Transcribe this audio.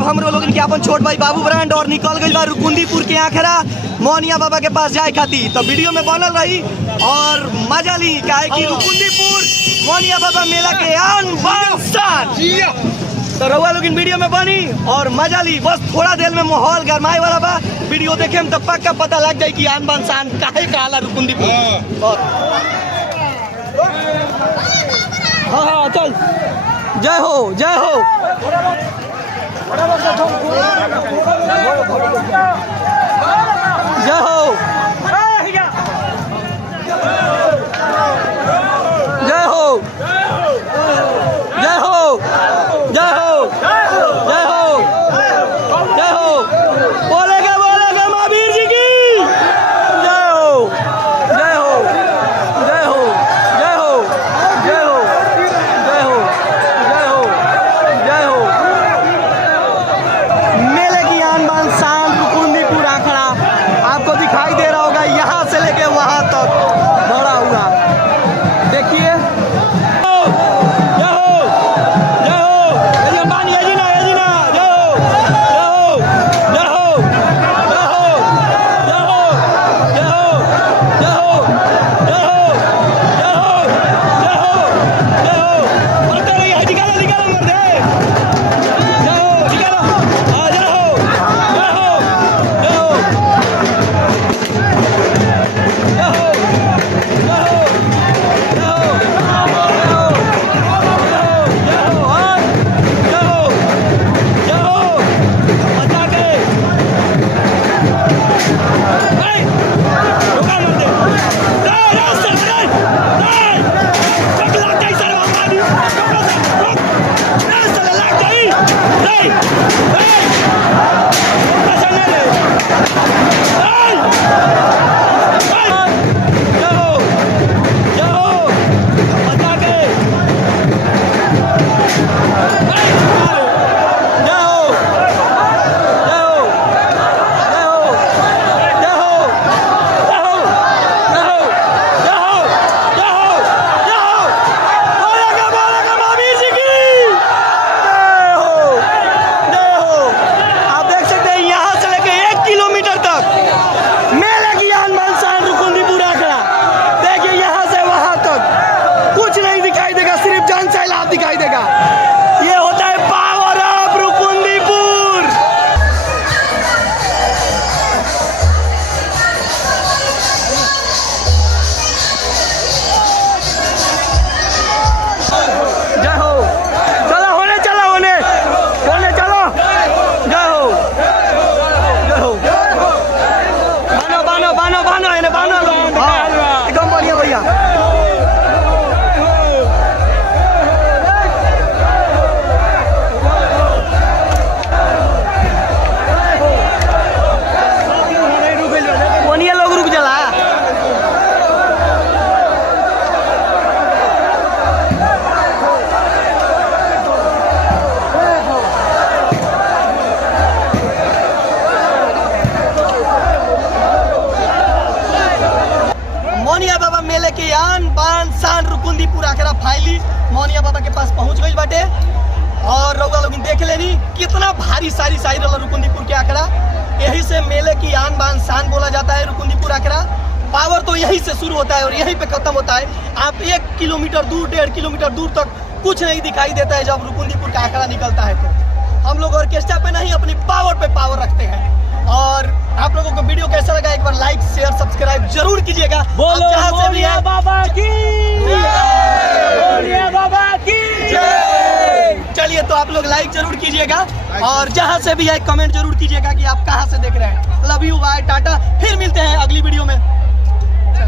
अब हम लोग के अपन छोट भाई बाबू ब्रांड और निकल गई बा रुकुंदीपुर के आखिरा मोनिया बाबा के पास जाए खाती। तो वीडियो में बनल रही और मजा ली काहे कि रुकुंदीपुर मोनिया बाबा मेला के आन बान शान। तो रउआ लोग इन वीडियो में बनी और मजा ली। बस थोड़ा देर में माहौल गरमाए वाला बा। वीडियो देखे में तो पक्का पता लग जाए कि आन बान शान काहे कहला रुकुंदीपुर। हाँ हाँ चल जय हो जय हो। जय हो जय हो जय हो जय हो जय हो जय हो। बोलेगा बोलेगा महावीर जी की जय हो जय हो जय हो जय हो जय हो जय हो जय हो जय हो। मेले की आन बान शान रुकुंदीपुर आखड़ा आपको दिखाई दे रहा होगा यहाँ से लेके वहाँ तक भरा हुआ। देखिए दिखाई देगा। ये होता है पावर ऑफ रुकुंदीपुर। जय हो चलो होने चलो होने होने चलो जय हो जय हो। बानो बानो बानो बानो इन्हें बानो एकदम बढ़िया भैया। मोनिया बाबा मेले के आन बान शान रुकुंदीपुर आखिरा फाइली मोनिया बाबा के पास पहुंच गई बाटे। और रउआ लोग देख लेनी कितना भारी सारी साई रहा रुकुंदीपुर के आखिरा। यही से मेले की आन बान शान बोला जाता है रुकुंदीपुर आखिरा। पावर तो यही से शुरू होता है और यहीं पे खत्म होता है। आप 1 किलोमीटर दूर 1.5 किलोमीटर दूर तक कुछ नहीं दिखाई देता है जब रुकुंदीपुर का आखिरा निकलता है। तो हम लोग ऑर्केस्ट्रा पे नहीं अपनी पावर पे पावर रखते हैं। और आप लोगों को वीडियो कैसा लगा एक बार लाइक शेयर सब्सक्राइब जरूर कीजिएगा। बोलो मोनिया बाबा की मोनिया बाबा की चलिए तो आप लोग लाइक जरूर कीजिएगा और जहां से भी है कमेंट जरूर कीजिएगा कि आप कहां से देख रहे हैं। Love you bye tata. फिर मिलते हैं अगली वीडियो में।